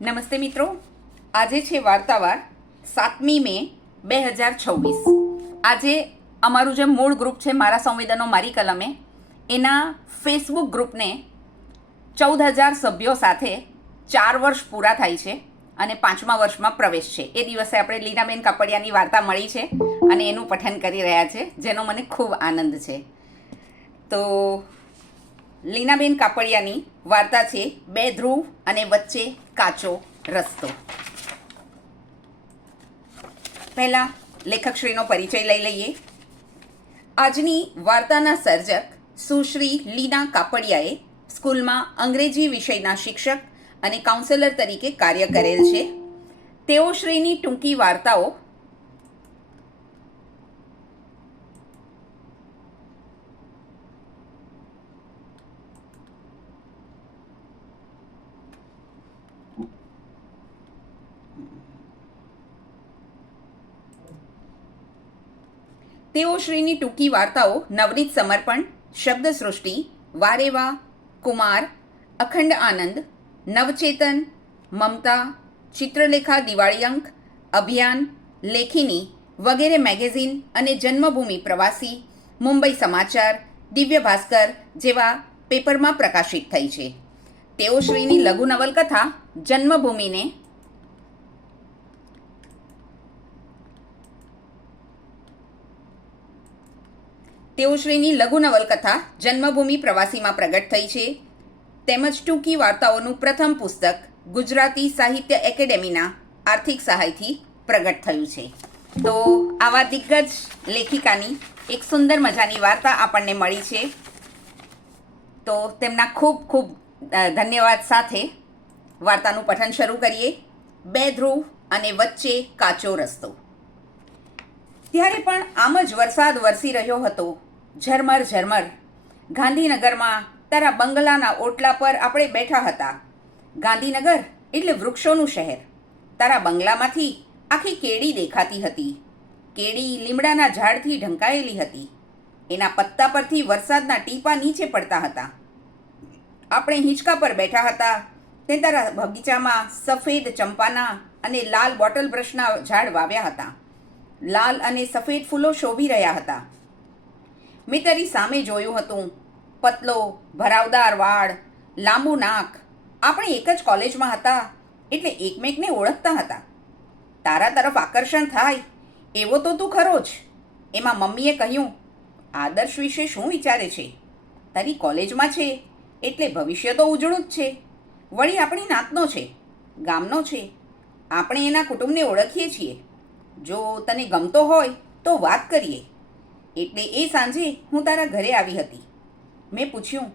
નમસ્તે મિત્રો, આજે છે વાર્તાવાર 7મી મે 2026. આજે અમારું જે મૂળ ગ્રુપ છે મારા સંવેદનો મારી કલમે, એના ફેસબુક ગ્રુપને 14,000 સભ્યો સાથે 4 વર્ષ પૂરા થાય છે અને 5મા વર્ષમાં પ્રવેશ છે. એ દિવસે આપણે લીનાબેન કાપડિયાની વાર્તા મળી છે અને એનું પઠન કરી રહ્યા છે, જેનો મને ખૂબ આનંદ છે. તો લીનાબેન કાપડિયાની વાર્તા છે બે ધ્રુવ અને વચ્ચે કાચો રસ્તો. પહેલા લેખકશ્રીનો પરિચય લઈ લઈએ. આજની વાર્તાના સર્જક સુશ્રી લીના કાપડિયાએ સ્કૂલમાં અંગ્રેજી વિષયના શિક્ષક અને કાઉન્સેલર તરીકે કાર્ય કરેલ છે. તેઓ શ્રીની ટૂંકી વાર્તાઓ નવનીત સમર્પણ, શબ્દ સૃષ્ટિ, વારેવા, કુમાર, અખંડ આનંદ, નવચેતન, મમતા, ચિત્રલેખા દિવાળી અંક, અભિયાન, લેખિની વગેરે મેગેઝિન અને જન્મભૂમિ પ્રવાસી, મુંબઈ સમાચાર, દિવ્ય ભાસ્કર જેવા પેપરમાં પ્રકાશિત થઈ છે. તેઓ શ્રીની લઘુ નવલકથા જન્મભૂમિને જન્મભૂમિ પ્રવાસીમાં પ્રગટ થઈ છે. તેમજ ટૂંકી વાર્તાઓનું પ્રથમ પુસ્તક ગુજરાતી સાહિત્ય એકેડેમીના આર્થિક સહાયથી પ્રગટ થયું છે. તો આવા દિગ્ગજ લેખિકાની એક સુંદર મજાની વાર્તા આપણને મળી છે. તો તેમના ખૂબ ખૂબ ધન્યવાદ સાથે વાર્તાનું પઠન શરૂ કરીએ. બે ધ્રુવ અને વચ્ચે કાચો રસ્તો. ત્યારે પણ આમ જ વરસાદ વરસી રહ્યો હતો, ઝરમર ઝરમર. ગાંધીનગરમાં તારા બંગલાના ઓટલા પર આપણે બેઠા હતા. ગાંધીનગર એટલે વૃક્ષોનું શહેર. તારા બંગલામાંથી આખી કેડી દેખાતી હતી. કેડી લીમડાના ઝાડથી ઢંકાયેલી હતી. એના પત્તા પરથી વરસાદના ટીપા નીચે પડતા હતા. આપણે હિંચકા પર બેઠા હતા તે તારા બગીચામાં સફેદ ચંપાના અને લાલ બોટલ બ્રશના ઝાડ વાવ્યા હતા. લાલ અને સફેદ ફૂલો શોભી રહ્યા હતા. મેં તારી સામે જોયું હતું. પતલો ભરાવદાર વાળ, લાંબુ નાક. આપણે એક જ કોલેજમાં હતા એટલે એકમેકને ઓળખતા હતા. તારા તરફ આકર્ષણ થાય એવો તો તું ખરો જ. એમાં મમ્મીએ કહ્યું, આદર્શ વિશે શું વિચારે છે? તારી કોલેજમાં છે એટલે ભવિષ્ય તો ઉજળું જ છે. વળી આપણી નાતનો છે, ગામનો છે. આપણે એના કુટુંબને ઓળખીએ છીએ. જો તને ગમતો હોય તો વાત કરીએ. એટલે એ સાંજે હું તારા ઘરે આવી હતી. મેં પૂછ્યું,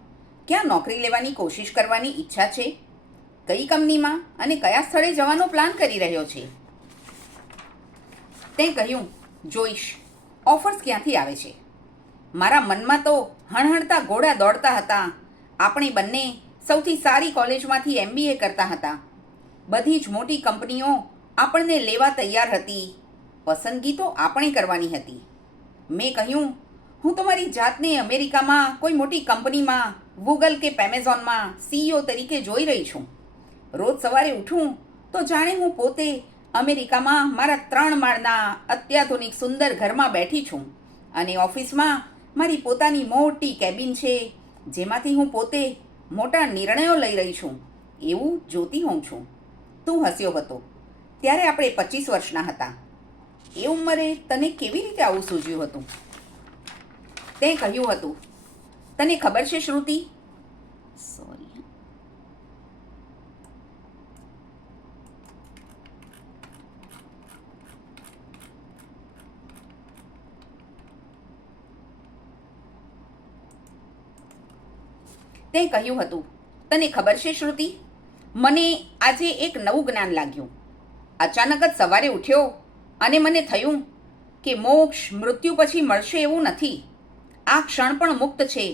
ક્યાં નોકરી લેવાની કોશિશ કરવાની ઈચ્છા છે? કઈ કંપનીમાં અને કયા સ્થળે જવાનો પ્લાન કરી રહ્યો છે? તે કહ્યું, જોઈશ. ઓફર્સ ક્યાંથી આવે છે? મારા મનમાં તો હણહણતા ઘોડા દોડતા હતા. આપણે બંને સૌથી સારી કોલેજમાંથી MBA કરતા હતા. બધી જ મોટી કંપનીઓ આપણને લેવા તૈયાર હતી. પસંદગી તો આપણે કરવાની હતી. મેં કહ્યું, હું તમારી જાતને અમેરિકામાં કોઈ મોટી કંપનીમાં, ગૂગલ કે એમેઝોનમાં CEO તરીકે જોઈ રહી છું. રોજ સવારે ઉઠું તો જાણે હું પોતે અમેરિકામાં મારા 3 માળના અત્યાધુનિક સુંદર ઘરમાં બેઠી છું અને ઓફિસમાં મારી પોતાની મોટી કેબિન છે, જેમાંથી હું પોતે મોટા નિર્ણયો લઈ રહી છું એવું જોતી હોઉં છું. તું હસ્યો હતો. ત્યારે આપણે 25 વર્ષના હતા. એ ઉંમરે તને કેવી રીતે આવું સૂઝ્યું હતું? તે કહ્યું હતું, તને ખબર છે શ્રુતિ? સોરી. તે કહ્યું હતું, તને ખબર છે શ્રુતિ, મને આજે એક નવું જ્ઞાન લાગ્યું. અચાનક જ સવારે ઉઠ્યો અને મને થયું કે મોક્ષ મૃત્યુ પછી મળશે એવું નથી. આ ક્ષણ પણ મુક્ત છે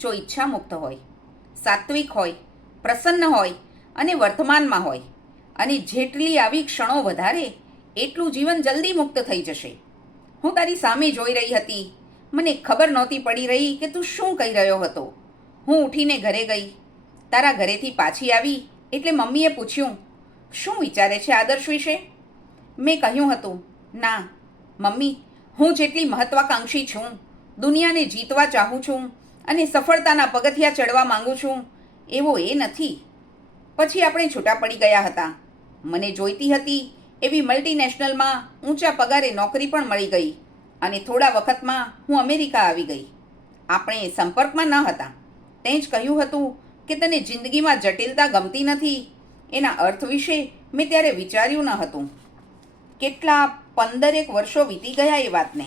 જો ઈચ્છા મુક્ત હોય, સાત્વિક હોય, પ્રસન્ન હોય અને વર્તમાનમાં હોય. અને જેટલી આવી ક્ષણો વધારે એટલું જીવન જલ્દી મુક્ત થઈ જશે. હું તારી સામે જોઈ રહી હતી. મને ખબર નહોતી પડી રહી કે તું શું કહી રહ્યો હતો. હું ઉઠીને ઘરે ગઈ. તારા ઘરેથી પાછી આવી એટલે મમ્મીએ પૂછ્યું, શું વિચારે છે આદર્શ વિશે? મેં કહ્યું હતું, ના મમ્મી, હું જેટલી મહત્વાકાંક્ષી છું, દુનિયાને જીતવા ચાહું છું અને સફળતાના પગથિયા ચડવા માંગુ છું, એવો એ નથી. પછી આપણે છૂટા પડી ગયા હતા. મને જોઈતી હતી એવી મલ્ટીનેશનલમાં ઊંચા પગારે નોકરી પણ મળી ગઈ અને થોડા વખતમાં હું અમેરિકા આવી ગઈ. આપણે સંપર્કમાં ન હતા. તે જ કહ્યું હતું કે તને જિંદગીમાં જટિલતા ગમતી નથી. એના અર્થ વિશે મેં ત્યારે વિચાર્યું ન હતું. કેટલા 15 વર્ષો વીતી ગયા એ વાતને.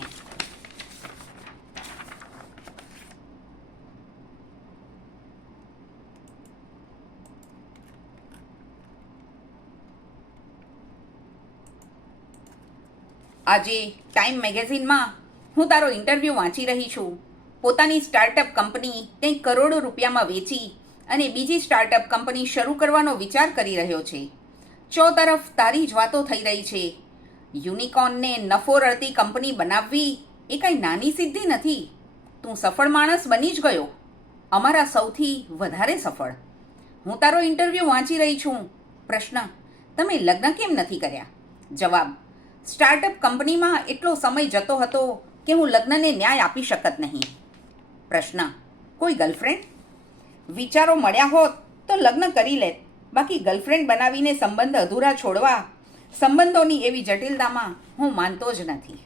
આજે ટાઈમ મેગેઝિનમાં હું તારો ઇન્ટરવ્યૂ વાંચી રહી છું. પોતાની સ્ટાર્ટઅપ કંપની કંઈક કરોડો રૂપિયામાં વેચી અને બીજી સ્ટાર્ટઅપ કંપની શરૂ કરવાનો વિચાર કરી રહ્યો છે. ચોતરફ તારી જ વાતો થઈ રહી છે. યુનિકોર્નને નફો રળતી કંપની બનાવવી એ કાંઈ નાની સિદ્ધિ નથી. તું સફળ માણસ બની જ ગયો, અમારા સૌથી વધારે સફળ. હું તારો ઇન્ટરવ્યૂ વાંચી રહી છું. પ્રશ્ન: તમે લગ્ન કેમ નથી કર્યા? જવાબ: સ્ટાર્ટઅપ કંપનીમાં એટલો સમય જતો હતો કે હું લગ્નને ન્યાય આપી શકત નહીં. પ્રશ્ન: કોઈ ગર્લફ્રેન્ડ? વિચારો મળ્યા હોત તો લગ્ન કરી લેત, બાકી ગર્લફ્રેન્ડ બનાવીને સંબંધ અધૂરા છોડવા, સંબંધોની એવી જટિલતામાં હું માનતો જ નથી.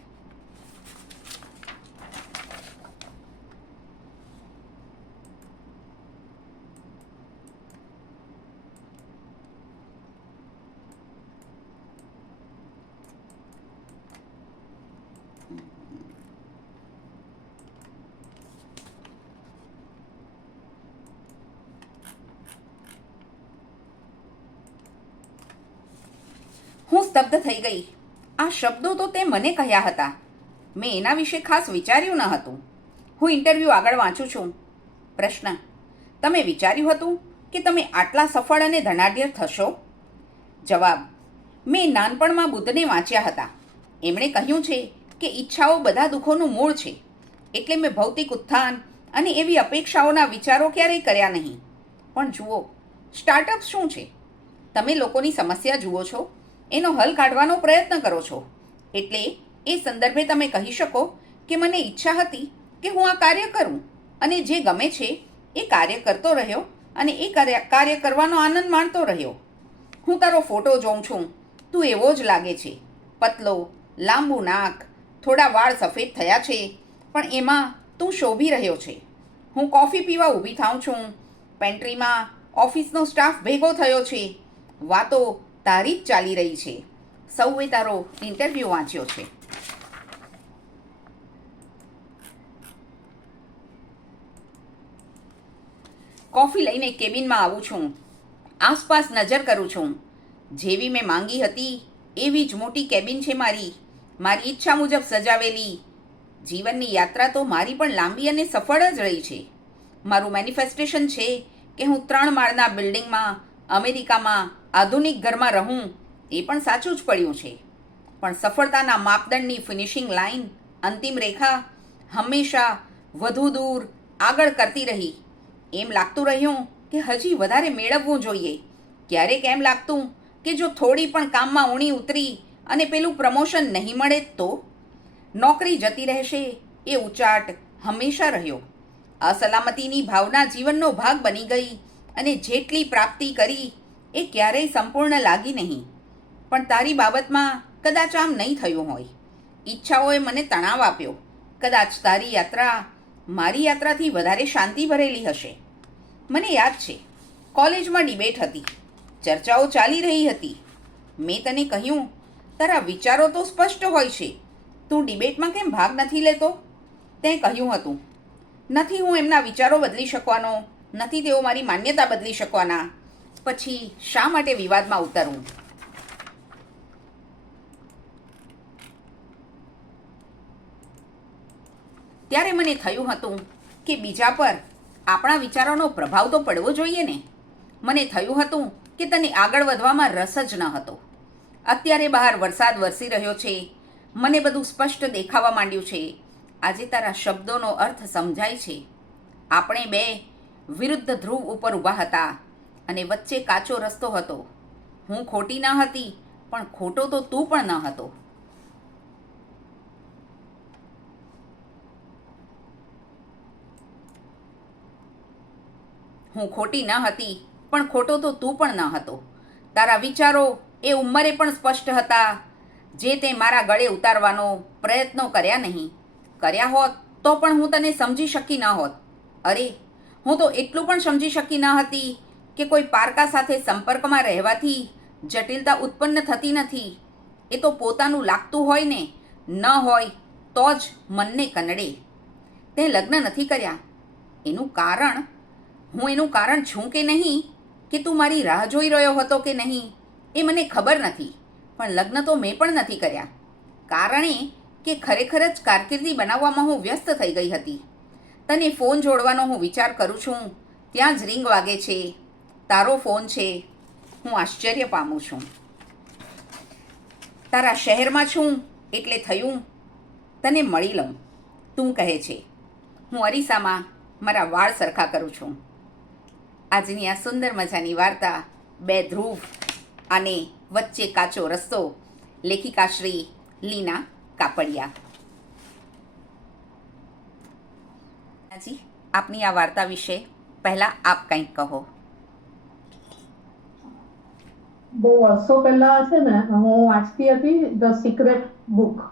હું સ્તબ્ધ થઈ ગઈ. આ શબ્દો તો તે મને કહ્યા હતા. મેં એના વિશે ખાસ વિચાર્યું ન હતું. હું ઇન્ટરવ્યૂ આગળ વાંચું છું. પ્રશ્ન: તમે વિચાર્યું હતું કે તમે આટલા સફળ અને ધનાઢ્ય થશો? જવાબ: મેં નાનપણમાં બુદ્ધને વાંચ્યા હતા. એમણે કહ્યું છે કે ઈચ્છાઓ બધા દુઃખોનું મૂળ છે. એટલે મેં ભૌતિક ઉત્થાન અને એવી અપેક્ષાઓના વિચારો ક્યારેય કર્યા નહીં. પણ જુઓ, સ્ટાર્ટઅપ શું છે? તમે લોકોની સમસ્યા જુઓ છો, એનો હલ કાઢવાનો પ્રયત્ન કરો છો. એટલે એ સંદર્ભે તમે કહી શકો કે મને ઈચ્છા હતી કે હું આ કાર્ય કરું અને જે ગમે છે એ કાર્ય કરતો રહ્યો અને એ કાર્ય કરવાનો આનંદ માણતો રહ્યો. હું તારો ફોટો જોઉં છું. તું એવો જ લાગે છે. પતલો, લાંબુ નાક, થોડા વાળ સફેદ થયા છે, પણ એમાં તું શોભી રહ્યો છે. હું કોફી પીવા ઊભી થાઉં છું. પેન્ટ્રીમાં ઓફિસનો સ્ટાફ ભેગો થયો છે. વાતો તારી જ ચાલી રહી છે. સૌએ તારો ઇન્ટરવ્યૂ વાંચ્યો છે. કોફી લઈને કેબિનમાં આવું છું. આસપાસ નજર કરું છું. જેવી મેં માંગી હતી એવી જ મોટી કેબિન છે મારી. મારી ઈચ્છા મુજબ સજાવેલી. જીવનની યાત્રા તો મારી પણ લાંબી અને સફળ જ રહી છે. મારું મેનિફેસ્ટેશન છે કે હું 3 માળના બિલ્ડિંગમાં અમેરિકામાં આધુનિક ઘરમાં રહું. એ પણ સાચું જ પડ્યું છે. પણ સફળતાના માપદંડની ફિનિશિંગ લાઇન, અંતિમ રેખા હંમેશા વધુ દૂર આગળ કરતી રહી. એમ લાગતું રહ્યું કે હજી વધારે મેળવવું જોઈએ. ક્યારેક એમ લાગતું કે જો થોડી પણ કામમાં ઊણી ઉતરી અને પેલું પ્રમોશન નહીં મળે તો નોકરી જતી રહેશે. એ ઉચાટ હંમેશા રહ્યો. અસલામતીની ભાવના જીવનનો ભાગ બની ગઈ અને જેટલી પ્રાપ્તિ કરી એ ક્યારેય સંપૂર્ણ લાગી નહીં. પણ તારી બાબતમાં કદાચ આમ નહીં થયું હોય. ઈચ્છાઓએ મને તણાવ આપ્યો. કદાચ તારી યાત્રા મારી યાત્રાથી વધારે શાંતિ ભરેલી હશે. મને યાદ છે, કોલેજમાં ડિબેટ હતી. ચર્ચાઓ ચાલી રહી હતી. મેં તને કહ્યું, તારા વિચારો તો સ્પષ્ટ હોય છે, તું ડિબેટમાં કેમ ભાગ નથી લેતો? તે કહ્યું હતું, નથી હું એમના વિચારો બદલી શકવાનો, નથી તેઓ મારી માન્યતા બદલી શકવાના. પછી શા માટે વિવાદમાં ઉતરવું? ત્યારે મને થયું હતું કે બીજા પર આપણા વિચારોનો પ્રભાવ તો પડવો જોઈએ ને. મને થયું હતું કે તને આગળ વધવામાં રસ જ ન હતો. અત્યારે બહાર વરસાદ વરસી રહ્યો છે. મને બધું સ્પષ્ટ દેખાવા માંડ્યું છે. આજે તારા શબ્દોનો અર્થ સમજાય છે. આપણે બે વિરુદ્ધ ધ્રુવ ઉપર ઊભા હતા અને વચ્ચે કાચો રસ્તો હતો. હું ખોટી ન હતી, પણ ખોટો તો તું પણ ન હતો. હું ખોટી ન હતી, પણ ખોટો તો તું પણ ન હતો. તારા વિચારો એ ઉંમરે પણ સ્પષ્ટ હતા. જે તે મારા ગળે ઉતારવાનો પ્રયત્નો કર્યા નહીં. કર્યા હોત તો પણ હું તને સમજી શકી ન હોત. અરે, હું તો એટલું પણ સમજી શકી ન હતી કે કોઈ પારકા સાથે સંપર્કમાં રહેવાથી જટિલતા ઉત્પન્ન થતી નથી. એ તો પોતાનું લાગતું હોય ને, ન હોય તો જ મનને કનડે. તે લગ્ન નથી કર્યા. એનું કારણ, હું એનું કારણ છું કે નહીં, કે તું મારી રાહ જોઈ રહ્યો હતો કે નહીં, એ મને ખબર નથી. પણ લગ્ન તો મેં પણ નથી કર્યા. કારણ એ કે ખરેખર જ કારકિર્દી બનાવવામાં હું વ્યસ્ત થઈ ગઈ હતી. તને ફોન જોડવાનો હું વિચાર કરું છું, ત્યાં જ રિંગ વાગે છે. તારો ફોન છે. હું આશ્ચર્ય પામું છું. તારા શહેરમાં છું એટલે થયું તને મળી લઉં, તું કહે છે. હું અરીસામાં મારા વાળ સરખા કરું છું. આજની આ સુંદર મજાની વાર્તા બે ધ્રુવ અને વચ્ચે કાચો રસ્તો, લેખિકા શ્રી લીના કાપડિયા. જી, આપની આ વાર્તા વિશે પહેલા આપ કંઈક કહો. બહુ વર્ષો પહેલા છે ને, હું વાંચતી હતી the secret book.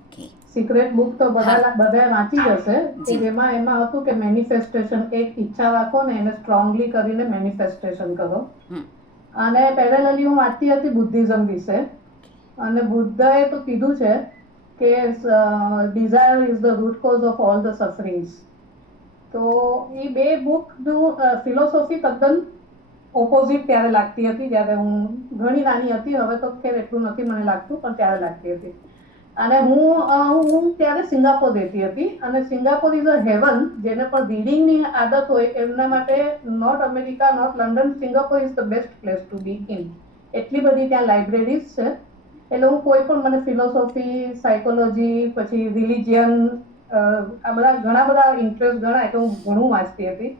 Okay. Secret book તો બધા વાંચી જશે. જી. એમાં હતું કે મેનિફેસ્ટેશન, એક ઈચ્છા રાખો ને એને સ્ટ્રોંગલી કરીને મેનિફેસ્ટેશન કરો. અને પેરેલલી હું વાંચતી હતી બુદ્ધિઝમ વિશે. અને બુદ્ધએ તો કીધું છે કે desire is the root cause of all the sufferings. તો એ બે બુકનું ફિલોસોફી તદ્દન ઓપોઝિટ ત્યારે લાગતી હતી, જ્યારે હું ઘણી નાની હતી. હવે તો ખેર એટલું નથી મને લાગતું, પણ ત્યારે લાગતી હતી. અને હું ત્યારે સિંગાપોર રહેતી હતી. અને સિંગાપોર ઇઝ અ હેવન. જેને પણ રીડિંગની આદત હોય એમના માટે not America, not London, Singapore is the best place to be in. એટલી બધી ત્યાં લાઇબ્રેરીઝ છે. એટલે હું કોઈ પણ, મને ફિલોસોફી, સાયકોલોજી, પછી રિલિજિયન, આ બધા ઘણા બધા ઇન્ટરેસ્ટ ગણાય, એટલે હું ઘણું વાંચતી હતી.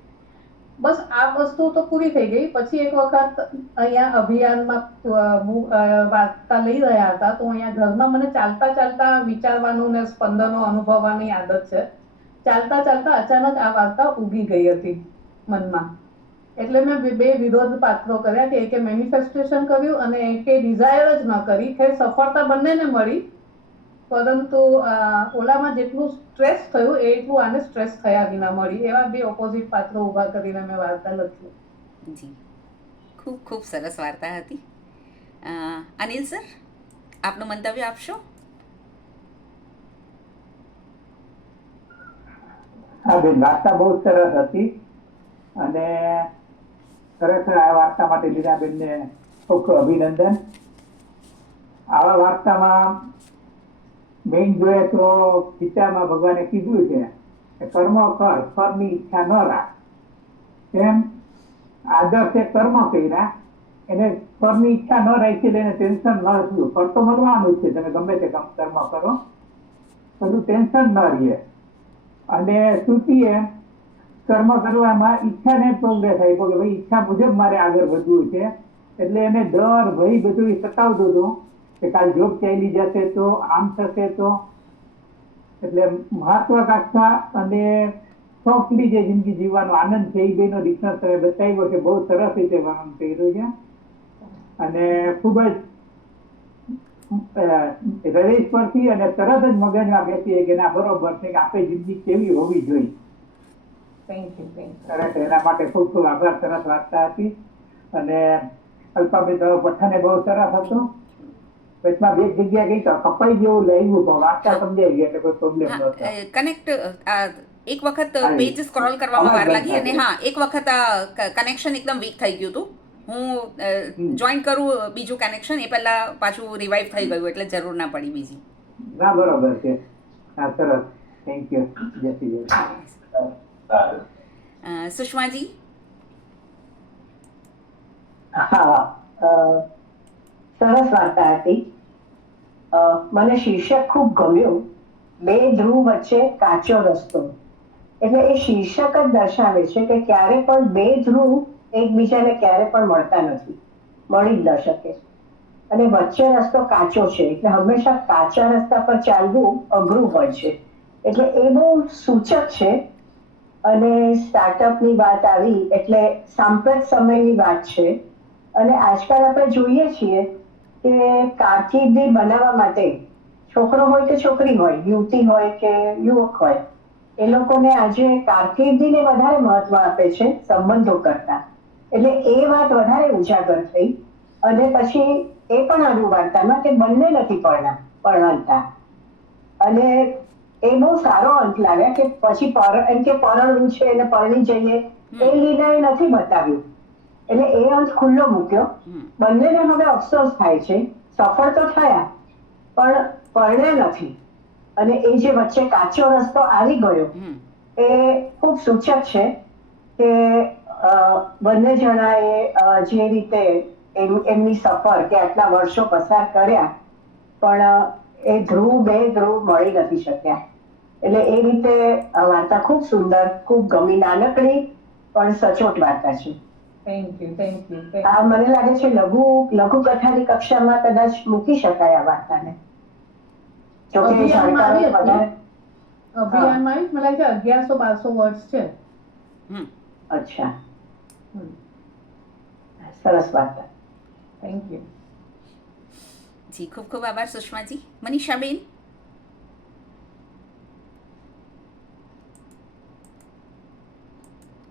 બસ આ વસ્તુ તો પૂરી થઈ ગઈ. પછી એક વખત અહીંયા અભિયાનમાં વાર્તા લઈ રહ્યા હતા, તો અહીંયા ઘરમાં મને ચાલતા ચાલતા વિચારવાનું ને સ્પંદનો અનુભવવાની આદત છે. ચાલતા ચાલતા અચાનક આ વાર્તા ઉગી ગઈ હતી મનમાં. એટલે મેં બે વિરોધ પાત્રો કર્યા, કે એકે મેનિફેસ્ટેશન કર્યું અને એકે ડિઝાયર જ ન કરી. ખેર સફળતા બંનેને મળી, પરંતુ ઓલામાં જેટલું સ્ટ્રેસ થયું એટલું આને સ્ટ્રેસ થયા વિના મળી. એવા બે ઓપોઝિટ પાત્રો ઉભા કરીને મેં વાર્તા લખી. જી, ખૂબ ખૂબ સરસ વાર્તા હતી. અનિલ સર, આપનું મંતવ્ય આપશો? હા બેન, વાર્તા બહુ સરસ હતી. અને ખરેખર આ વાર્તા માટે લીનાબેનને ખૂબ ખૂબ અભિનંદન. આવા વાર્તામાં મેઇન જોઈએ તો ગીતામાં ભગવાને કીધું છે કે કર્મ કર, ફળની ઈચ્છા ન રાખ. એમ આદર્શે કર્મ કર્યા, એને ફળની ઈચ્છા ન રાખી એટલે એને ટેન્શન ન થયું. ફળ તો મળવાનું જ છે, તમે ગમે તે કર્મ કરો, બધું ટેન્શન ન રહે. અને શ્રુતિએ કર્મ કરવામાં ઈચ્છાને પ્રોગ્રેસ આપ્યો કે ભાઈ ઈચ્છા મુજબ મારે આગળ વધવું છે. એટલે એને ડર, ભય બધું સતાવતું હતું કે કાલ જોબ ચાલી જશે તો, આમ થશે તો. એટલે મહત્વાકાંક્ષા અને સોફ્ટલી જે જિંદગી જીવવાનો આનંદ છે એ બેનો ડિફરન્સ તમે બતાવ્યો છે, બહુ સરસ રીતે વર્ણન કર્યું છે. અને ખૂબ જ હૃદય પરથી અને તરત જ મગજમાં બેસીએ કે ના બરોબર છે કે આપણે જિંદગી કેવી હોવી જોઈએ. સરસ, એના માટે ખૂબ ખૂબ આભાર. સરસ વાર્તા હતી. અને અલ્પાબેન પઠાને બહુ સરસ હતું. વચમાં બે જગ્યા ગઈ તો કપાઈ જેવું લાગ્યું, પણ વાર્તા સમજાઈ ગઈ એટલે કોઈ પ્રોબ્લેમ નહોતો. કનેક્ટ એક વખત પેજ સ્ક્રોલ કરવામાં વાર લાગી, અને હા, એક વખત કનેક્શન એકદમ વીક થઈ ગયું હતું. હું જોઈન કરું બીજું કનેક્શન, એ પહેલા પાછું રિવાઇવ થઈ ગયું, એટલે જરૂર ના પડી બીજી. ના, બરોબર છે. હા, સરસ. Thank you. જય શ્રી કૃષ્ણ. સુષ્માજી. હા, સરસ વાર્તા હતી. મને શીર્ષક ખૂબ ગમ્યું, બે ધ્રુવ વચ્ચે કાચો રસ્તો. એટલે એ શીર્ષક જ દર્શાવે છે કે ક્યારે પણ બે ધ્રુવ એકબીજાને ક્યારે પણ મળતા નથી. મળી જ ન શકે. અને વચ્ચે રસ્તો કાચો છે એટલે હંમેશા કાચા રસ્તા પર ચાલવું અઘરું હોય છે. એટલે એ બહુ સૂચક છે. અને સ્ટાર્ટઅપની વાત આવી એટલે સાંપ્રત સમયની વાત છે. અને આજકાલ આપણે જોઈએ છીએ કે કારકિર્દી બનાવવા માટે છોકરો હોય કે છોકરી હોય, યુવતી હોય કે યુવક હોય, એ લોકોને આજે કારકિર્દીને વધારે મહત્વ આપે છે સંબંધો કરતા. એટલે એ વાત વધારે ઉજાગર થઈ. અને પછી એ પણ આવ્યું વાર્તામાં કે બંને નથી પરણતા. અને એ બહુ સારો અંત લાગે કે પછી એમ કે પરણવું છે અને પરણી જઈએ એ લીલાએ નથી બતાવ્યું. એટલે એ અંત ખુલ્લો મૂક્યો. બંનેને હવે અફસોસ થાય છે, સફળ તો થયા પણ પરણ્યા નથી. અને એ જે વચ્ચે કાચો રસ્તો આવી ગયો એ ખૂબ સૂચક છે કે બંને જણાએ જે રીતે એમની સફર કે આટલા વર્ષો પસાર કર્યા પણ એ બે ધ્રુવ મળી નથી શક્યા. એટલે એ રીતે વાર્તા ખૂબ સુંદર, ખૂબ ગમી, નાનકડી પણ સચોટ વાર્તા છે. Thank you. આ મને લાગે છે લઘુ કથાની કક્ષામાં કદાચ મૂકી શકાય આ વાર્તાને. જોકે જાણકારો વધારે અભિયાનમાં મને લાગે 1100-1200 વર્ડ્સ છે. અચ્છા, સરસ વાર્તા. Thank you. જી, ખૂબ ખૂબ આભાર સુષ્માજી. મનીષાબેન.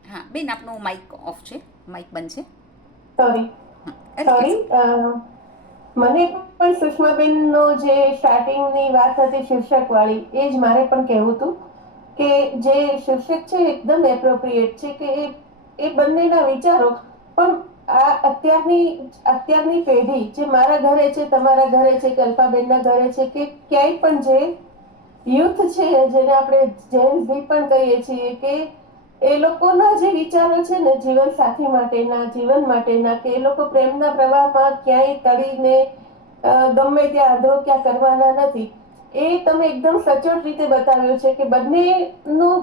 હા બેન, આપનું માઇક ઓફ છે, માઇક બંધ છે. સોરી મને પણ સુષ્માબેનનો જે સ્ટાર્ટિંગની વાત હતી શીર્ષક વાળી, એ જ મારે પણ કહેવું હતું કે જે શીર્ષક છે એકદમ એપ્રોપ્રિએટ છે કે એ બંનેના વિચારો પણ આ અત્યારની પેઢી જે મારા ઘરે છે, તમારા ઘરે છે, કલ્પાબેનના ઘરે છે કે ક્યાંય પણ જે યુથ છે જેને આપણે જેન ઝી પણ કહીએ છીએ કે એ લોકોના જે વિચારો છે ને જીવન સાથી માટેના, જીવન માટેના, કે એ લોકો પ્રેમના પ્રવાહમાં ક્યાંય તળીને ગમે ત્યાં અધોક્યા કરવાના નથી. એ તમે એકદમ સચોટ રીતે બતાવ્યું છે કે બંનેનું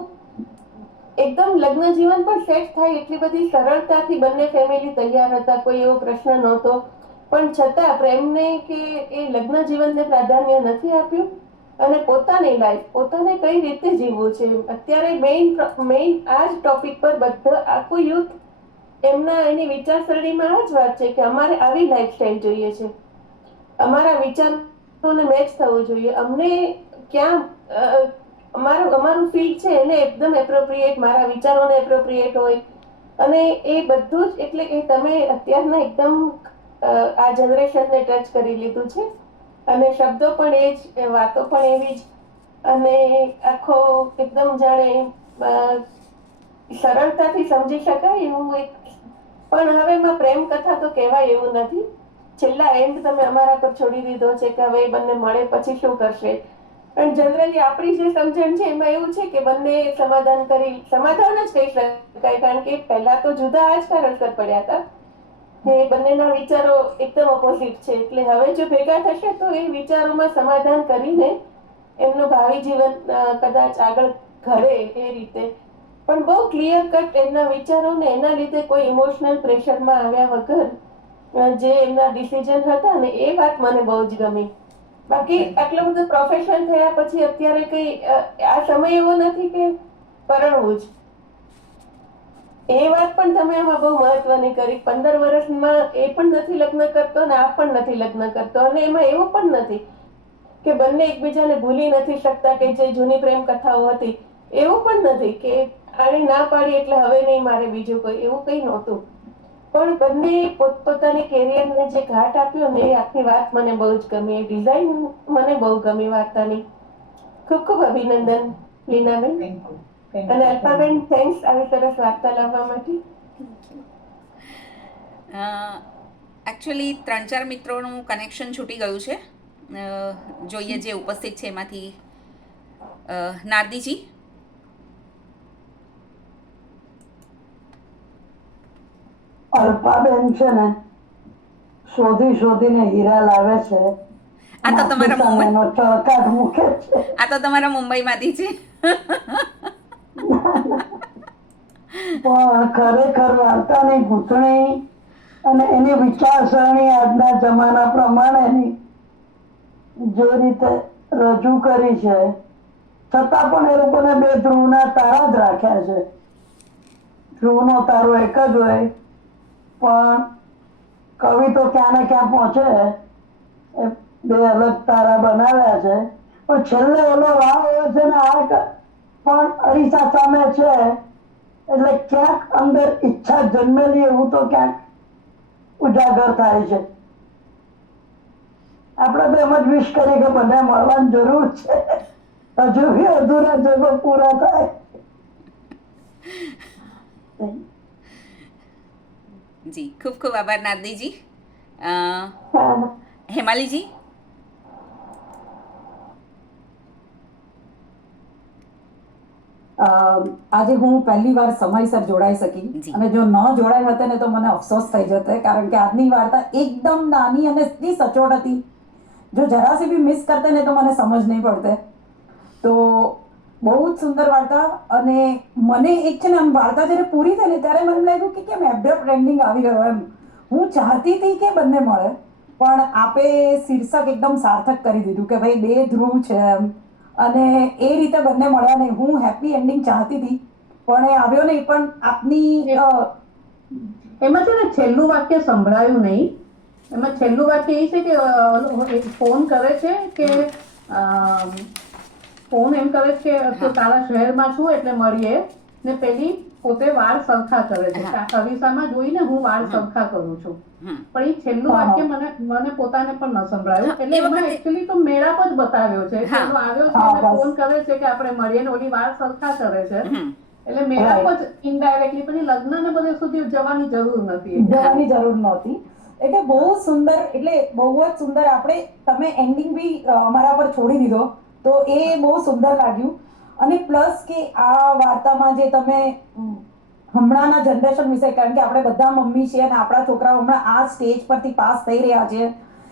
એકદમ લગ્ન જીવન પણ સેટ થાય એટલી બધી સરળતાથી બંને ફેમિલી તૈયાર હતા. કોઈ એવો પ્રશ્ન નહોતો. પણ છતાં પ્રેમને કે એ લગ્ન જીવનને પ્રાધાન્ય નથી આપ્યું અને પોતાની લાઈફ પોતાને કઈ રીતે જીવવું છે. અત્યારે મેઇન આ જ ટોપિક પર આખું યુથ એની વિચારસરણીમાં આ જ વાત છે કે અમારે આવી લાઈફસ્ટાઈલ જોઈએ છે, અમારા વિચારોને મેચ થવું જોઈએ, અમને ક્યાં અમારું ફીલ્ડ છે એને એકદમ એપ્રોપ્રિએટ, મારા વિચારોને એપ્રોપ્રિએટ હોય. અને એ બધું જ એટલે કે તમે અત્યારના એકદમ આ જનરેશનને ટચ કરી લીધું છે. અને શબ્દો પણ એ જ, વાતો પણ એવી જ, અને આખો એકદમ જાણે સરળતાથી સમજી શકાય એવું એક. પણ હવે એમાં પ્રેમ કથા તો કહેવાય એવું નથી. છેલ્લા એન્ડ તમે અમારા પર છોડી દીધો છે કે હવે બંને મળે પછી શું કરશે. પણ જનરલી આપણી જે સમજણ છે એમાં એવું છે કે બંને સમાધાન જ કહી શકાય. કારણ કે પહેલા તો જુદા આ જ કારણસર પડ્યા હતા કે બંનેના વિચારો એકદમ ઓપોઝિટ છે. એટલે હવે જો ભેગા થશે તો એ વિચારોમાં સમાધાન કરીને એમનું ભાવિ જીવન કદાચ આગળ ઘડે એ રીતે. પણ બહુ ક્લિયર કટ એમના વિચારોને એના લીધે કોઈ ઇમોશનલ પ્રેશરમાં આવ્યા વગર જે એમના ડિસિઝન હતા ને એ વાત મને બહુ જ ગમી. બાકી આટલું બધું પ્રોફેશનલ થયા પછી અત્યારે કઈ આ સમય એવો નથી કે પરણવું જ. એ વાત પણ તમે આમાં બહુ મહત્વની કરી. 15 વર્ષમાં એ પણ નથી લગ્ન કરતો ને આ પણ નથી લગ્ન કરતો. અને એમાં એવું પણ નથી કે બંને એકબીજાને ભૂલી નથી શકતા કે જે જૂની પ્રેમ કથાઓ હતી. એવું પણ નથી કે આને ના પાડી એટલે હવે નહીં મારે બીજું કોઈ, એવું કઈ નહોતું. પણ બંને પોતપોતાની કેરિયરને જે ઘાટ આપ્યો ને એ આખી વાત મને બહુ જ ગમી. એ ડિઝાઇન મને બહુ ગમી વાર્તાની. ખૂબ ખૂબ અભિનંદન લીનાબેન. અને અલ્પાબેન, થેન્ક્સ આવી સરસ વાર્તા લાવવા માટે. એકચ્યુઅલી 3-4 મિત્રોનું કનેક્શન છૂટી ગયું છે. જોઈએ જે ઉપસ્થિત છે એમાંથી નારદીજી. અલ્પાબેન છે ને શોધીને હીરા લાવે છે. આ તો તમારા મુંબઈ, ચળકાટ મૂકે છે. આ તો તમારા મુંબઈમાંથી છે. પણ ખરેખર વાર્તાની ગૂંથણી અને એની વિચારસરણી આજના જમાના પ્રમાણેની જે રીતે રજૂ કરી છે છતાં પણ એ લોકોને બે ધ્રુવના તારા જ રાખ્યા છે. ધ્રુવનો તારો એક જ હોય પણ કવિ તો ક્યાં ને ક્યાં પહોંચે એ બે અલગ તારા બનાવ્યા છે. પણ છેલ્લે ઓલો વાવ છે ને આ પણ અરીસા સામે છે એટલે ક્યાંક અંદર ઈચ્છા જન્મેલી એવું તો ક્યાંક ઉજાગર થાય છે. આપણે તો એમ જ વિશ કરીએ કે બધા મળવાની જરૂર છે, હજુ બી અધૂરા જગો પૂરા થાય. જી ખૂબ ખૂબ આભાર નારદીજી. હેમાલીજી. આજે હું પહેલી વાર સમયસર જોડાઈ શકી જી. અને જો ન જોડાઈ હોતે ને તો મને અફસોસ થઈ જતો કારણ કે આજની વાર્તા એકદમ નાની અને એટલી સચોટ હતી. જો જરાસી બી મિસ કરતે ને તો મને સમજ નહીં પડતે. તો બહુ જ સુંદર વાર્તા. અને મને એક છે ને આમ વાર્તા જ્યારે પૂરી થઈ ને ત્યારે મને એમ લાગ્યું કે કેમ એબ્રપ્ટ એન્ડિંગ આવી ગયો એમ. હું ચાહતી હતી કે બંને મળે પણ આપે શીર્ષક એકદમ સાર્થક કરી દીધું કે ભાઈ બે ધ્રુવ છે એમ. અને એ રીતે બંને મળ્યા નહીં. હું હેપી એન્ડિંગ ચાહતી હતી પણ એ આવ્યો નહીં. પણ આપની એમાં છે ને છેલ્લું વાક્ય સંભળાયું નહીં. એમાં છેલ્લું વાક્ય એ છે કે ફોન કરે છે કે ફોન એમ કરે છે કે તારા શહેરમાં છું એટલે મળીએ ને પેલી પોતે વાળ સરખા કરે છે. કવિતામાં જોઈને હું વાળ સરખા કરું છું પણ એ છેલ્લું વાક્ય મને પોતાને પણ ન સંભળાયું. એટલે એમાં એકચ્યુઅલી તો મેળાપ જ બતાવ્યો છે કે એનો આવ્યો છે અને ફોન કરે છે કે આપણે મળીએ ને ઓલી વાળ સરખા કરે છે એટલે મેળાપ જ ઇનડાયરેક્ટલી પછી લગ્ન ને બધે સુધી જવાની જરૂર નહોતી. એટલે બહુ સુંદર, એટલે બહુ જ સુંદર. આપણે તમે એન્ડિંગ બી અમારા પર છોડી દીધો તો એ બહુ સુંદર લાગ્યું. અને પ્લસ કે આ વાર્તામાં જે તમે હમણાંના જનરેશન વિશે, કારણ કે આપણે બધા મમ્મી છીએ અને આપણા છોકરાઓ હમણાં આ સ્ટેજ પરથી પાસ થઈ રહ્યા છે.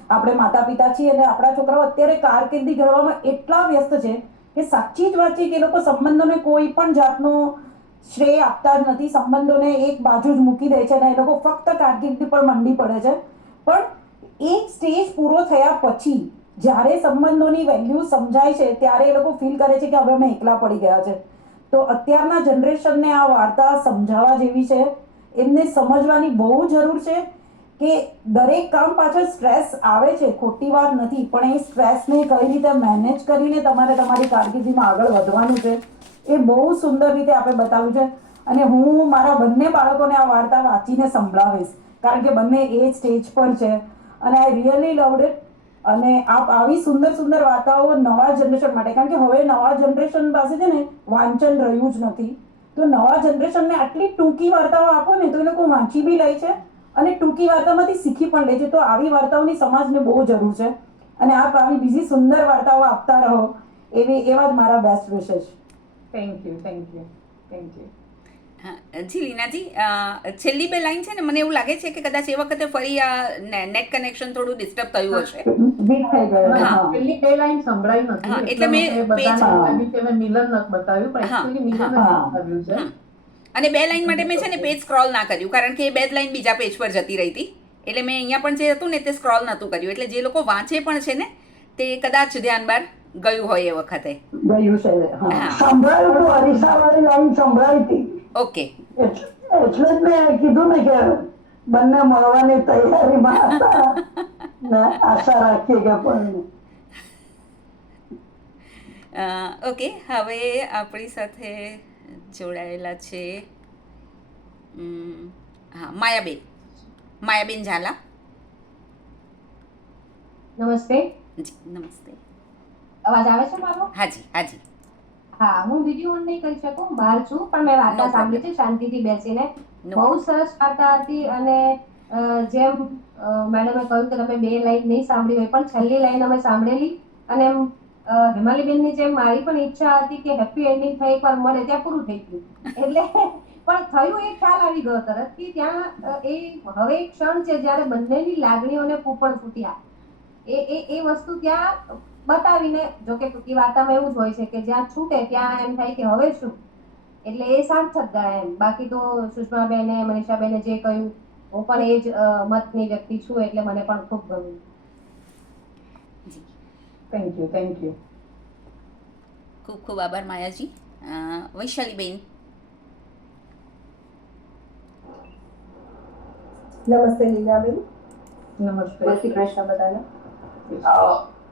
આપણે માતા પિતા છીએ અને આપણા છોકરાઓ અત્યારે કારકિર્દી ઘડવામાં એટલા વ્યસ્ત છે કે સાચી જ વાત છે કે એ લોકો સંબંધોને કોઈ પણ જાતનો શ્રેય આપતા જ નથી. સંબંધોને એક બાજુ જ મૂકી દે છે અને એ લોકો ફક્ત કારકિર્દી પર મંડી પડે છે. પણ એક સ્ટેજ પૂરો થયા પછી જ્યારે સંબંધોની વેલ્યુ સમજાય છે ત્યારે એ લોકો ફીલ કરે છે કે હવે અમે એકલા પડી ગયા છે. તો અત્યારના જનરેશનને આ વાર્તા સમજાવવા જેવી છે. એમને સમજવાની બહુ જરૂર છે કે દરેક કામ પાછળ સ્ટ્રેસ આવે છે, ખોટી વાત નથી, પણ એ સ્ટ્રેસને કઈ રીતે મેનેજ કરીને તમારે તમારી કારકિર્દીમાં આગળ વધવાનું છે એ બહુ સુંદર રીતે આપણે બતાવ્યું છે. અને હું મારા બંને બાળકોને આ વાર્તા વાંચીને સંભળાવીશ કારણ કે બંને એ સ્ટેજ પર છે અને આઈ રિયલી લવડ ઇટ. અને આપ આવી સુંદર સુંદર વાર્તાઓ નવા જનરેશન માટે, કારણ કે હવે નવા જનરેશન પાસે છે ને વાંચન રહ્યું જ નથી. તો નવા જનરેશનને આટલી ટૂંકી વાર્તાઓ આપો ને તો એ લોકો વાંચી બી લે છે અને ટૂંકી વાર્તામાંથી શીખી પણ લે છે. તો આવી વાર્તાઓની સમાજને બહુ જરૂર છે અને આપ આવી બીજી સુંદર વાર્તાઓ આપતા રહો એવા જ મારા બેસ્ટ વિશેષ. Thank you. હા જી લીનાજી, છેલ્લી બે લાઈન છે ને મને એવું લાગે છે કે કદાચ એ વખતે ફરી આ નેટ કનેક્શન થોડું ડિસ્ટર્બ થયું હશે. વીક થઈ ગયો. પેલી બે લાઈન સંભળાઈ નથી એટલે મેં મિલન નથી બતાવ્યું પણ એકચ્યુઅલી મિલન જ બતાવ્યું છે. અને બે લાઈન માટે મેં છે ને પેજ સ્ક્રોલ ના કર્યું કારણ કે એ બે જ લાઈન બીજા પેજ પર જતી રહી હતી. એટલે મેં અહીંયા પણ જે હતું ને તે સ્ક્રોલ નહોતું કર્યું. એટલે જે લોકો વાંચે પણ છે ને તે કદાચ ધ્યાન બહાર ગયું હોય એ વખતે. ગયું છે. સંભળાયું તો અરીસાવાળી લાઈન સંભળાઈ હતી. ઓકે. એટલે જ મેં કીધું ને કે બંને મળવાની તૈયારીમાં હતા ને આશા રાખીએ કે પણ ઓકે. હવે આપણી સાથે જોડાયેલા છે હા માયાબેન ઝાલા. નમસ્તે. જી નમસ્તે. અવાજ આવે છે મારો? હાજી. હા, હું વિડીયો ઓન નહીં કરી શકું, બહાર છું, પણ મેં વાર્તા સાંભળી છે શાંતિથી બેસીને. બહુ સરસ વાર્તા હતી અને જેમ મેડમે કહ્યું કે તમે બે લાઈન નહીં સાંભળી હોય પણ છેલ્લી લાઈન અમે સાંભળેલી અને હિમાલીબેનની જેમ મારી પણ ઈચ્છા હતી કે હેપી એન્ડિંગ થઈ એકવાર મળે ત્યાં પૂરું થઈ ગયું. એટલે પણ થયું એ ખ્યાલ આવી ગયો તરત કે ત્યાં એ હવે એક ક્ષણ છે જ્યારે બંનેની લાગણીઓને કૂપણ ફૂટ્યા. એ વસ્તુ ત્યાં બતાવીને, જો કે ટૂંકી વાર્તામાં એવું જ હોય છે કે જ્યાં છૂટે ત્યાં એમ થાય કે હવે શું, એટલે એ સાર્થક ગણાય એમ. બાકી તો સુષ્માબેને મનીષાબેને જે કહ્યું હું પણ એ જ મતની વ્યક્તિ છું, એટલે મને પણ ખૂબ ગમ્યું. Thank you, thank you. ખૂબ ખૂબ આભાર માયાજી. વૈશાલીબેન. નમસ્તે લીલાબેન. નમસ્તે. જય શ્રી કૃષ્ણ બધાને.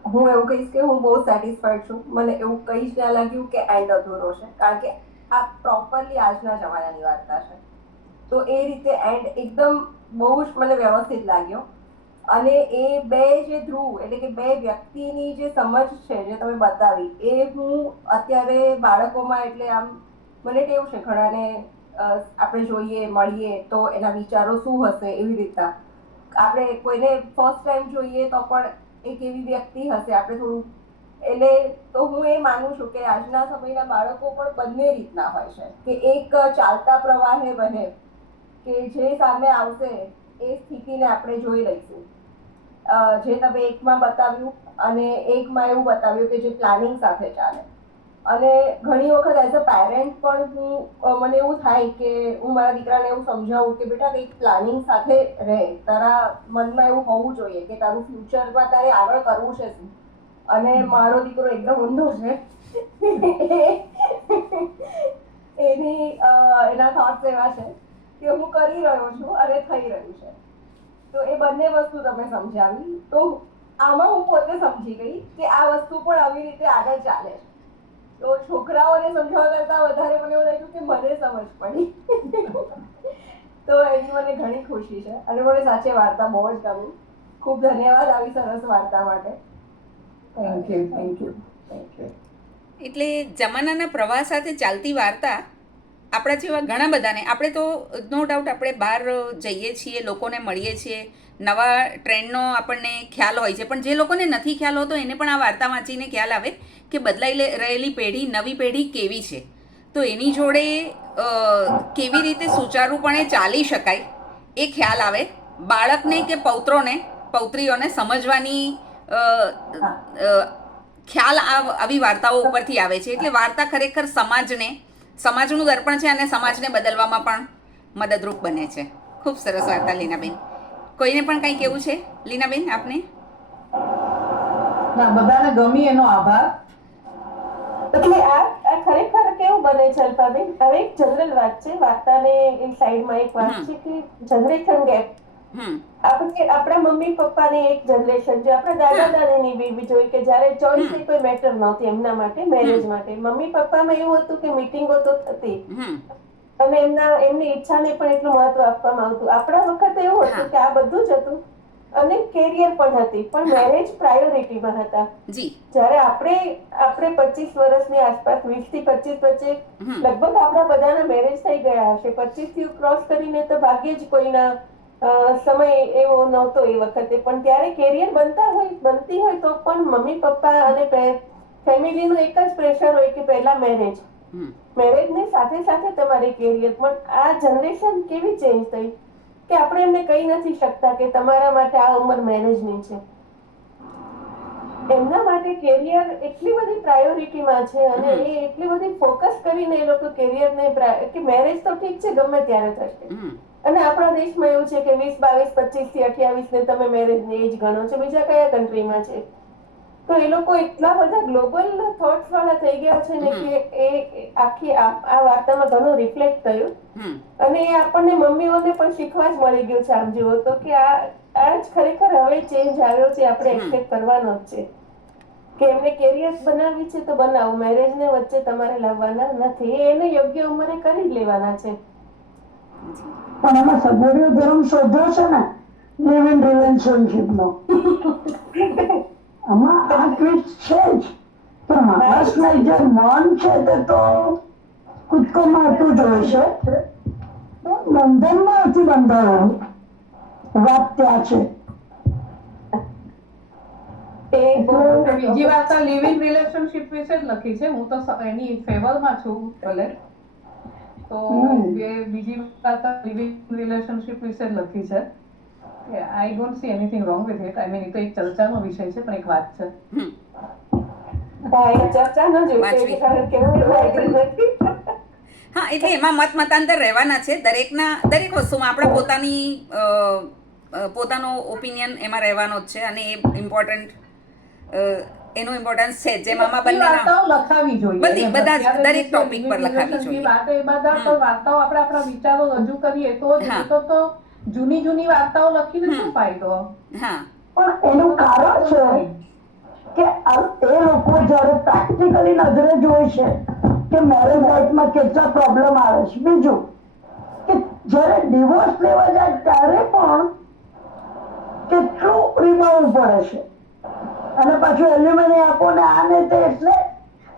હું એવું કહીશ કે હું બહુ સેટિસ્ફાઈડ છું. મને એવું કંઈ જ ના લાગ્યું કે એન્ડ અધૂરો છે, કારણ કે આ પ્રોપરલી આજના જમાનાની વાર્તા છે. તો એ રીતે એન્ડ એકદમ બહુ જ મને વ્યવસ્થિત લાગ્યો. અને એ બે જે ધ્રુવ એટલે કે બે વ્યક્તિની જે સમજ છે જે તમે બતાવી, એ હું અત્યારે બાળકોમાં એટલે આમ મને ટેવ છે ઘણાને આપણે જોઈએ મળીએ તો એના વિચારો શું હશે એવી રીતના. આપણે કોઈને ફર્સ્ટ ટાઈમ જોઈએ તો પણ એક એવી વ્યક્તિ હશે આપણે થોડું એટલે તો હું એ માનું છું કે આજના સમયના બાળકો પણ બંને રીતના હોય છે કે એક ચાલતા પ્રવાહે વહે કે જે સામે આવશે એ સ્થિતિને આપણે જોઈ લઈશું. જે તમે એકમાં બતાવ્યું અને એકમાં એવું બતાવ્યું કે જે પ્લાનિંગ સાથે ચાલે. અને ઘણી વખત એઝ અ પેરેન્ટ પણ મને એવું થાય કે હું મારા દીકરાને એવું સમજાવું કે બેટા કંઈક પ્લાનિંગ સાથે રહે, તારા મનમાં એવું હોવું જોઈએ કે તારું ફ્યુચરમાં તારે આગળ કરવું છે શું. અને મારો દીકરો એકદમ ઊંધો છે. એના થોટ્સ એવા છે કે હું કરી રહ્યો છું અને થઈ રહ્યું છે. તો એ બંને વસ્તુ તમે સમજાવી તો આમાં હું પોતે સમજી ગઈ કે આ વસ્તુ પણ આવી રીતે આગળ ચાલે છે. તો છોકરાઓને સમજાવવા કરતા વધારે મને એવું લાગ્યું કે મને સમજ પડી. તો એની મને ઘણી ખુશી છે અને મને સાચે વાર્તા બહુ જ ગમી. ખૂબ ધન્યવાદ આવી સરસ વાર્તા માટે. Thank you, thank you, thank you. એટલે જમાનાના પ્રવાહ સાથે ચાલતી વાર્તા આપણા જેવા ઘણા બધાને, આપણે તો નો ડાઉટ આપણે બહાર જઈએ છીએ, લોકોને મળીએ છીએ, નવા ટ્રેન્ડનો આપણને ખ્યાલ હોય છે, પણ જે લોકોને નથી ખ્યાલ હોતો એને પણ આ વાર્તા વાંચીને ખ્યાલ આવે કે બદલાઈ રહેલી પેઢી, નવી પેઢી કેવી છે. તો એની જોડે કેવી રીતે સુચારુપણે ચાલી શકાય એ ખ્યાલ આવે. બાળકને કે પૌત્રીઓને સમજવાની ખ્યાલ આવી વાર્તાઓ ઉપરથી આવે છે. એટલે વાર્તા ખરેખર સમાજનું દર્પણ છે અને સમાજને બદલવામાં પણ મદદરૂપ બને છે. ખૂબ સરસ વાર્તા લીનાબેન. કોઈને પણ કંઈ કહેવું છે લીનાબેન આપને? ના, બધાને ગમી એનો આભાર. એટલે આ ખરેખર કેવું બને છે અલ્પાબેન, હવે એક જનરલ વાત છે, વાર્તાને એક સાઈડમાં એક વાત છે કે જનરેશન ગેપ. આપણા મમ્મી પપ્પાની એક જનરેશન છે, આપણા દાદા દાદીની બી જોઈ કે જયારે ચોઈસ ની કોઈ મેટર નહોતી એમના માટે, મેરેજ માટે. મમ્મી પપ્પામાં એવું હતું કે મીટિંગો તો થતી અને એમની ઈચ્છાને પણ એટલું મહત્વ આપવામાં આવતું. આપણા વખતે એવું હતું કે આ બધું જ હતું અને કેરિયર પણ હતી, પણ મેરેજ પ્રાયોરિટીમાં હતા. જ્યારે આપણે 25 વર્ષની આસપાસ, 20 થી 25 વચ્ચે લગભગ આપણા બધાના મેરેજ થઈ ગયા હશે. 25 થી ક્રોસ કરીને તો ભાગ્યે જ કોઈના સમય એવો નહોતો એ વખતે. પણ ત્યારે કેરિયર બનતી હોય તો પણ મમ્મી પપ્પા અને ફેમિલીનું એક જ પ્રેશર હોય કે પહેલા મેરેજની સાથે સાથે તમારી કેરિયર. પણ આ જનરેશન કેવી ચેન્જ થઈ કે આપણે એમને કહી નથી શકતા કે તમારા માટે આ ઉંમર મેરેજની છે. એમના માટે કેરિયર એટલી બધી પ્રાયોરિટીમાં છે અને એ એટલી બધી ફોકસ કરીને એ લોકો કેરિયરને કે મેરેજ તો ઠીક છે ગમે ત્યારે થશે. અને આપણા દેશમાં એવું છે કે 20, 22, 25 થી 28 ને તમે મેરેજની એજ ગણો છો. બીજા કયા કન્ટ્રીમાં છે? તો એ લોકો એટલા બધા ગ્લોબલ થોટ્સ વાળા થઈ ગયા છે ને કે એ આખી આ વાર્તામાં ઘણું રિફ્લેક્ટ થયું. અને એ આપણને મમ્મીઓને પણ શીખવા જ મળી ગયું છે. આમ જુઓ તો કે આ જ ખરેખર હવે ચેન્જ આવ્યો છે, આપણે એક્સેપ્ટ કરવાનો જ છે કે એમને કેરિયર બનાવવી છે તો બનાવો, મેરેજને વચ્ચે તમારે લાવવાના નથી. એને યોગ્ય ઉંમરે કરી લેવાના છે. પણ એમાં સગવડીયો ધર્મ શોધ્યો છે ને, લિવ ઇન રિલેશનશીપ નો. આમાં આ ટ્વિસ્ટ છે જ. પણ માણસને જે મન છે તે તો કૂદકો મારતું જ હોય છે. બંધનમાં નથી બંધાયું. વાત ત્યાં છે. બીજી વાર્તા લિવ ઇન રિલેશનશીપ વિશે જ લખી છે. હું તો એની ફેવરમાં છું ભલે. તો બીજી વાર્તા લિવ ઇન રિલેશનશીપ વિશે જ લખી છે. I don't see anything wrong with it. I mean, એ તો એક ચર્ચાનો વિષય છે, પણ એક વાત છે. હા, એટલે એમાં મતાંતર રહેવાના છે. દરેક વસ્તુમાં આપણે પોતાનો ઓપિનિયન એમાં રહેવાનો જ છે, અને એ ઇમ્પોર્ટન્ટ એનું ઇમ્પોર્ટન્સ છે. જેમ આમાં બંનેના વાર્તાઓ લખાવી જોઈએ. બધા જ અત્યારે દરેક જે ટોપિક પર લખાવી relationship ની જોઈએ. વાત એ બધા પર વાર્તાઓ આપણે આપણા વિચારો રજૂ કરીએ તો જ. હા. તો જૂની વાર્તાઓ લખીને શું ફાયદો? હા, પણ એનું કારણ છે કે એ લોકો જયારે પ્રેક્ટિકલી નજરે જોઈ છે કે મેરેજ લાઈફમાં કેટલા પ્રોબ્લેમ આવે છે. બીજું કે જયારે ડિવોર્સ લેવા જાય ત્યારે પણ કેટલું રીબાવું પડે છે, અને પાછું એલ્યુમિની આપો ને આને તે. એટલે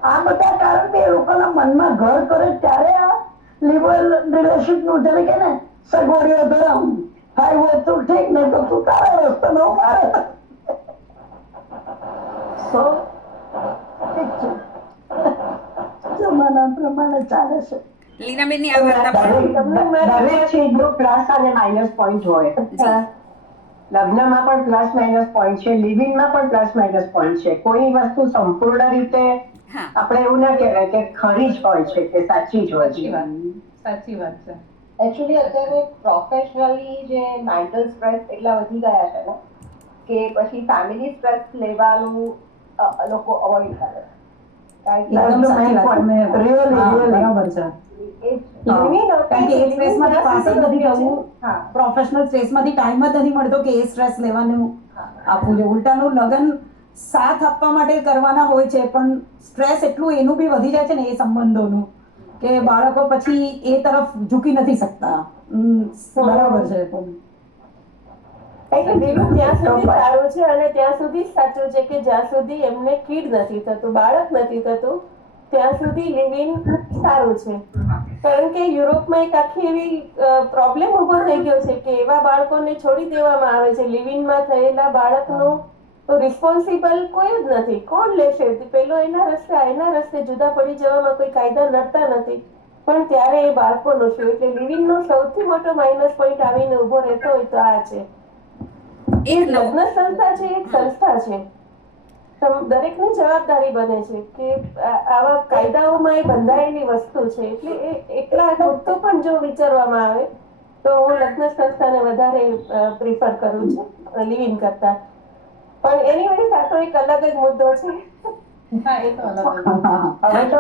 આ બધા કારણે એ લોકોના મનમાં ઘર કરે ત્યારે આ લિબરલ રિલેશનશિપ નું જેને કે ને સગવડીઓ ધરમ થાય હોય તું ઠીક, ને તો તું તારા રસ્તે નો મારે. સો ઠીક છે, જમાના પ્રમાણે ચાલે છે. લીનાબેનની આ વાર્તા પણ દરેક ચીજનું પ્લસ અને માઇનસ પોઈન્ટ હોય. લગ્નમાં પણ પ્લસ માઇનસ પોઈન્ટ છે, લિવિંગમાં પણ પ્લસ માઇનસ પોઈન્ટ છે. કોઈ વસ્તુ સંપૂર્ણ રીતે હા, આપણે એવું ના કહેવાય કે ખરી જ હોય છે કે સાચી જ હોય છે. સાચી વાત છે. એકચ્યુઅલી અત્યારે પ્રોફેશનલી જે મેન્ટલ સ્ટ્રેસ એટલા વધી ગયા છે ને કે પછી ફેમિલી સ્ટ્રેસ લેવાનું લોકો અવોઇડ કરે. એકદમ સાચી વાત. તમે બરાબર છે. કારણ કે એ સ્ટ્રેસમાંથી પાસ જ નથી થવું, પ્રોફેશનલ સ્ટ્રેસમાંથી ટાઈમ જ નથી મળતો કે એ સ્ટ્રેસ લેવાનું આપવું જોઈએ. ઉલટાનું લગ્ન સાથ આપવા માટે કરવાના હોય છે, પણ સ્ટ્રેસ એટલું એનું બી વધી જાય છે ને એ સંબંધોનું, કે બાળકો પછી એ તરફ ઝૂકી નથી શકતા. બરાબર છે. એટલે લીવિંગ ત્યાં સુધી સારું છે અને ત્યાં સુધી સાચું છે કે જ્યાં સુધી એમને કિડ નથી થતું, બાળક નથી થતું, ત્યાં સુધી લિવિંગ સારું છે. કારણ કે યુરોપમાં એક આખી એવી પ્રોબ્લેમ ઉભો થઈ ગયો છે કે એવા બાળકોને છોડી દેવામાં આવે છે. લિવિંગમાં થયેલા બાળકનું રિસ્પોન્સિબલ કોઈ જ નથી. કોણ લેશે? પેલો એના રસ્તે જુદા પડી જવામાં કોઈ કાયદા નડતા નથી, પણ ત્યારે એ બાળકોનું શું? એટલે લિવિંગનો સૌથી મોટો માઇનસ પોઈન્ટ આવીને ઉભો રહેતો હોય તો આ છે. એ લગ્ન સંસ્થા છે, એક સંસ્થા છે. દરેકની જવાબદારી બને છે કે આવા કાયદાઓમાં એ બંધાયેલી વસ્તુ છે. એટલે એ એકલા મુદ્દો પણ જો વિચારવામાં આવે તો હું લગ્ન સંસ્થાને વધારે પ્રિફર કરું છું લિવિંગ કરતા. પણ એની આ તો એક અલગ જ મુદ્દો છે. હા, એ તો અલગ જ. હવે તો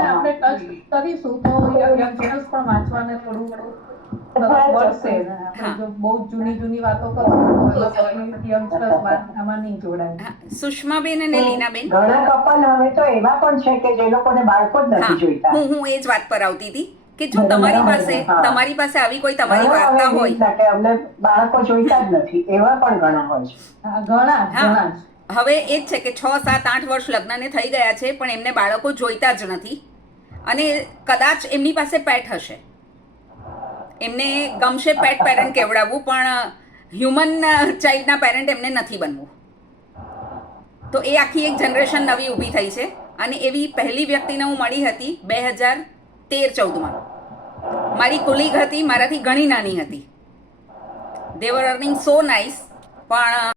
આપણે ટચ કરીશું તો યંગસ્ટર્સ પણ વાંચવાને થોડું વધશે. આપણે જો બહુ જૂની વાતો કરશું તો યંગસ્ટર્સ આમાં નહીં જોડાય. હા, સુષ્માબેન અને લીનાબેન, ઘણા કપલ હવે તો એવા પણ છે કે જે લોકોને બાળકો જ નથી જોઈતા. હું એ જ વાત પર આવતી હતી કે જો તમારી પાસે આવી કોઈ તમારી ઘણા વાર્તા હવે હોય, કે અમને બાળકો જોઈતા જ નથી, એવા પણ ઘણા હોય છે. ઘણા જ. હવે એ જ છે કે 6, 7, 8 વર્ષ લગ્નને થઈ ગયા છે પણ એમને બાળકો જોઈતા જ નથી, અને કદાચ એમની પાસે પેટ હશે, એમને ગમશે પેટ પેરેન્ટ કેવડાવવું, પણ હ્યુમન ચાઇલ્ડના પેરેન્ટ એમને નથી બનવું. તો એ આખી એક જનરેશન નવી ઊભી થઈ છે, અને એવી પહેલી વ્યક્તિને હું મળી હતી 2013-14માં. મારી કુલીગ હતી, મારાથી ઘણી નાની હતી. દે વર અર્નિંગ સો નાઇસ, પણ